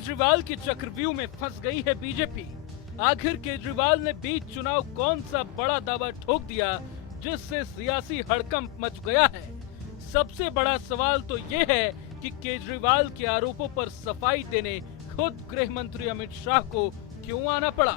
केजरीवाल की चक्रव्यूह में फंस गई है बीजेपी। आखिर केजरीवाल ने बीच चुनाव कौन सा बड़ा दावा ठोक दिया जिससे सियासी हड़कंप मच गया है। सबसे बड़ा सवाल तो ये है कि केजरीवाल के आरोपों पर सफाई देने खुद गृह मंत्री अमित शाह को क्यों आना पड़ा।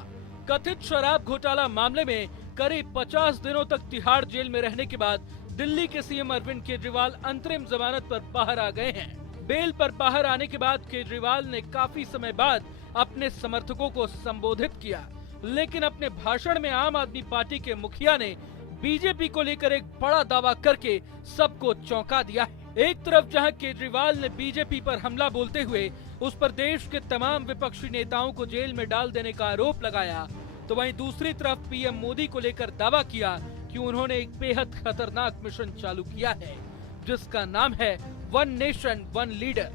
कथित शराब घोटाला मामले में करीब 50 दिनों तक तिहाड़ जेल में रहने के बाद दिल्ली के सीएम अरविंद केजरीवाल अंतरिम जमानत पर बाहर आ गए हैं। बेल पर बाहर आने के बाद केजरीवाल ने काफी समय बाद अपने समर्थकों को संबोधित किया, लेकिन अपने भाषण में आम आदमी पार्टी के मुखिया ने बीजेपी को लेकर एक बड़ा दावा करके सबको चौंका दिया। एक तरफ जहां केजरीवाल ने बीजेपी पर हमला बोलते हुए उस पर देश के तमाम विपक्षी नेताओं को जेल में डाल देने का आरोप लगाया, तो वहीं दूसरी तरफ पीएम मोदी को लेकर दावा किया कि उन्होंने एक बेहद खतरनाक मिशन चालू किया है जिसका नाम है one nation one leader.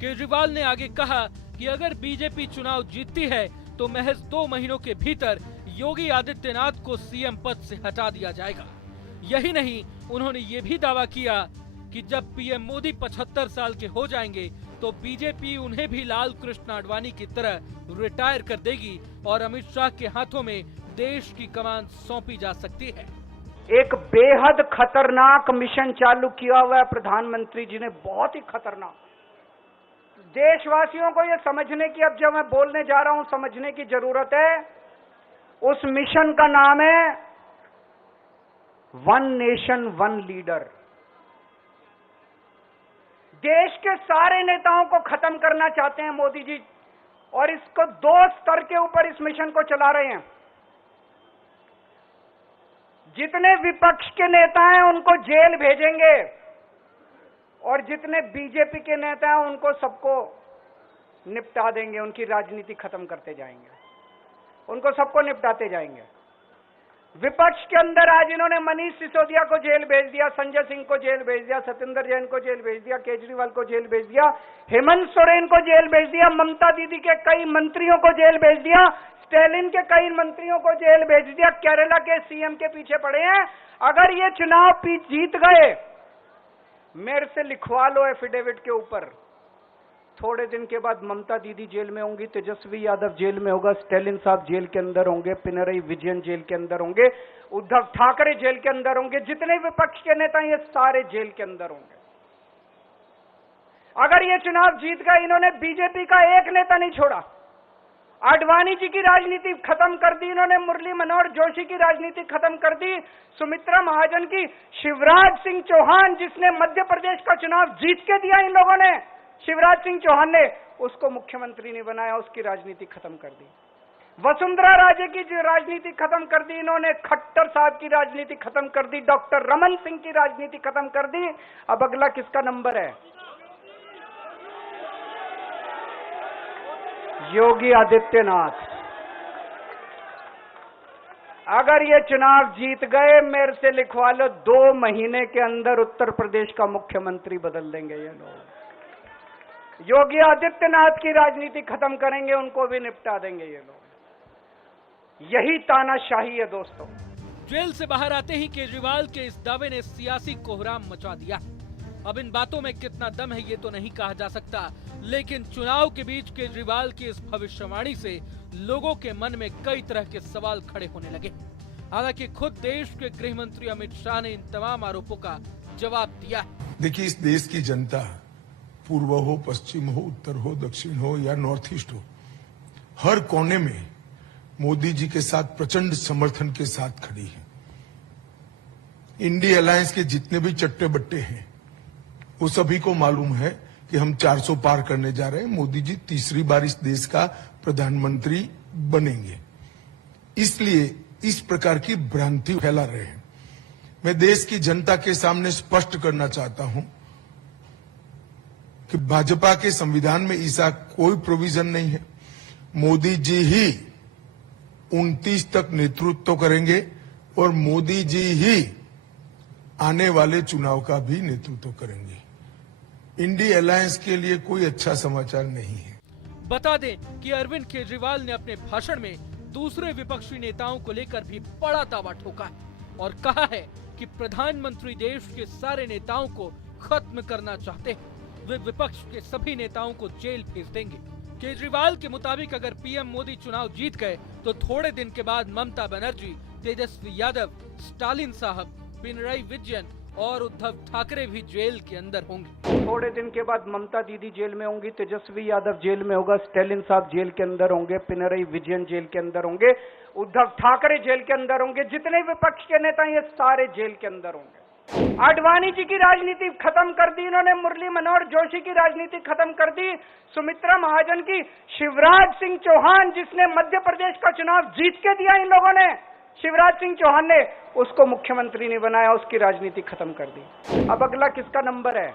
Kejriwal ने आगे कहा कि अगर बीजेपी चुनाव जीतती है तो महज 2 महीनों के भीतर योगी आदित्यनाथ को सीएम पद से हटा दिया जाएगा। यही नहीं, उन्होंने ये भी दावा किया कि जब पीएम मोदी 75 साल के हो जाएंगे तो बीजेपी उन्हें भी लाल कृष्ण आडवाणी की तरह रिटायर कर देगी और अमित शाह के हाथों में देश की कमान सौंपी जा सकती है। एक बेहद खतरनाक मिशन चालू किया हुआ है प्रधानमंत्री जी ने, बहुत ही खतरनाक। देशवासियों को यह समझने की, अब जब मैं बोलने जा रहा हूं, समझने की जरूरत है। उस मिशन का नाम है वन नेशन वन लीडर। देश के सारे नेताओं को खत्म करना चाहते हैं मोदी जी, और इसको 2 स्तर के ऊपर इस मिशन को चला रहे हैं। जितने विपक्ष के नेता हैं उनको जेल भेजेंगे और जितने बीजेपी के नेता हैं उनको सबको निपटा देंगे, उनकी राजनीति खत्म करते जाएंगे, उनको सबको निपटाते जाएंगे। विपक्ष के अंदर आज इन्होंने मनीष सिसोदिया को जेल भेज दिया, संजय सिंह को जेल भेज दिया, सत्येंद्र जैन को जेल भेज दिया, केजरीवाल को जेल भेज दिया, हेमंत सोरेन को जेल भेज दिया, ममता दीदी के कई मंत्रियों को जेल भेज दिया, स्टैलिन के कई मंत्रियों को जेल भेज दिया, केरला के सीएम के पीछे पड़े हैं। अगर ये चुनाव जीत गए, मेरे से लिखवा लो एफिडेविट के ऊपर, थोड़े दिन के बाद ममता दीदी जेल में होंगी, तेजस्वी यादव जेल में होगा, स्टैलिन साहब जेल के अंदर होंगे, पिनरई विजयन जेल के अंदर होंगे, उद्धव ठाकरे जेल के अंदर होंगे, जितने विपक्ष के नेता ये सारे जेल के अंदर होंगे। अगर ये चुनाव जीत गए, इन्होंने बीजेपी का एक नेता नहीं छोड़ा। आडवाणी जी की राजनीति खत्म कर दी इन्होंने, मुरली मनोहर जोशी की राजनीति खत्म कर दी, सुमित्रा महाजन की, शिवराज सिंह चौहान जिसने मध्य प्रदेश का चुनाव जीत के दिया इन लोगों ने, शिवराज सिंह चौहान ने उसको मुख्यमंत्री नहीं बनाया, उसकी राजनीति खत्म कर दी। वसुंधरा राजे की राजनीति खत्म कर दी इन्होंने, खट्टर साहब की राजनीति खत्म कर दी, डॉक्टर रमन सिंह की राजनीति खत्म कर दी। अब अगला किसका नंबर है? योगी आदित्यनाथ। अगर ये चुनाव जीत गए, मेरे से लिखवा लो, 2 महीने के अंदर उत्तर प्रदेश का मुख्यमंत्री बदल देंगे ये लोग। योगी आदित्यनाथ की राजनीति खत्म करेंगे, उनको भी निपटा देंगे ये लोग। यही तानाशाही है दोस्तों। जेल से बाहर आते ही केजरीवाल के इस दावे ने सियासी कोहराम मचा दिया। अब इन बातों में कितना दम है ये तो नहीं कहा जा सकता, लेकिन चुनाव के बीच केजरीवाल की इस भविष्यवाणी से लोगों के मन में कई तरह के सवाल खड़े होने लगे। हालांकि खुद देश के गृह मंत्री अमित शाह ने इन तमाम आरोपों का जवाब दिया है। देखिए, इस देश की जनता पूर्व हो, पश्चिम हो, उत्तर हो, दक्षिण हो या नॉर्थ ईस्ट हो, हर कोने में मोदी जी के साथ प्रचंड समर्थन के साथ खड़ी है। इंडिया अलायंस के जितने भी चट्टे बट्टे हैं वो सभी को मालूम है कि हम 400 पार करने जा रहे हैं, मोदी जी तीसरी बार इस देश का प्रधानमंत्री बनेंगे। इसलिए इस प्रकार की भ्रांति फैला रहे हैं। मैं देश की जनता के सामने स्पष्ट करना चाहता हूं कि भाजपा के संविधान में ऐसा कोई प्रोविजन नहीं है। मोदी जी ही 29 तक नेतृत्व करेंगे और मोदी जी ही आने वाले चुनाव का भी नेतृत्व करेंगे। इंडिया अलायंस के लिए कोई अच्छा समाचार नहीं है। बता दें कि अरविंद केजरीवाल ने अपने भाषण में दूसरे विपक्षी नेताओं को लेकर भी बड़ा दावा ठोका है और कहा है कि प्रधानमंत्री देश के सारे नेताओं को खत्म करना चाहते हैं। वे विपक्ष के सभी नेताओं को जेल भेज देंगे। केजरीवाल के मुताबिक अगर पीएम मोदी चुनाव जीत गए तो थोड़े दिन के बाद ममता बनर्जी, तेजस्वी यादव, स्टालिन साहब, पिनराई विजयन और उद्धव ठाकरे भी जेल के अंदर होंगे। थोड़े दिन के बाद ममता दीदी जेल में होंगी, तेजस्वी यादव जेल में होगा, स्टालिन साहब जेल के अंदर होंगे, पिनराई विजयन जेल के अंदर होंगे, उद्धव ठाकरे जेल के अंदर होंगे, जितने विपक्ष के नेता ये सारे जेल के अंदर होंगे। आडवाणी जी की राजनीति खत्म कर दी इन्होंने, मुरली मनोहर जोशी की राजनीति खत्म कर दी, सुमित्रा महाजन की, शिवराज सिंह चौहान जिसने मध्य प्रदेश का चुनाव जीत के दिया इन लोगों ने, शिवराज सिंह चौहान ने उसको मुख्यमंत्री नहीं बनाया, उसकी राजनीति खत्म कर दी। अब अगला किसका नंबर है?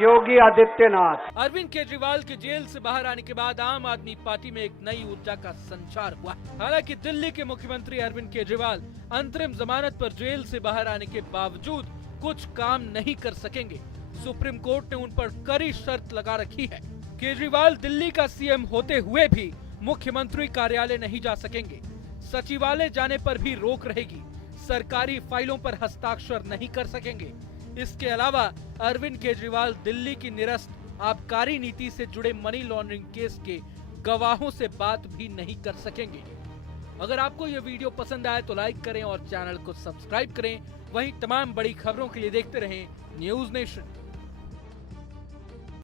योगी आदित्यनाथ। अरविंद केजरीवाल के जेल से बाहर आने के बाद आम आदमी पार्टी में एक नई ऊर्जा का संचार हुआ। हालांकि दिल्ली के मुख्यमंत्री अरविंद केजरीवाल अंतरिम जमानत पर जेल से बाहर आने के बावजूद कुछ काम नहीं कर सकेंगे। सुप्रीम कोर्ट ने उन पर कड़ी शर्त लगा रखी है। केजरीवाल दिल्ली का सीएम होते हुए भी मुख्यमंत्री कार्यालय नहीं जा सकेंगे। सचिवालय जाने पर भी रोक रहेगी। सरकारी फाइलों पर हस्ताक्षर नहीं कर सकेंगे। इसके अलावा अरविंद केजरीवाल दिल्ली की निरस्त आबकारी नीति से जुड़े मनी लॉन्ड्रिंग केस के गवाहों से बात भी नहीं कर सकेंगे। अगर आपको यह वीडियो पसंद आए तो लाइक करें और चैनल को सब्सक्राइब करें। वहीं तमाम बड़ी खबरों के लिए देखते रहें न्यूज़ नेशन।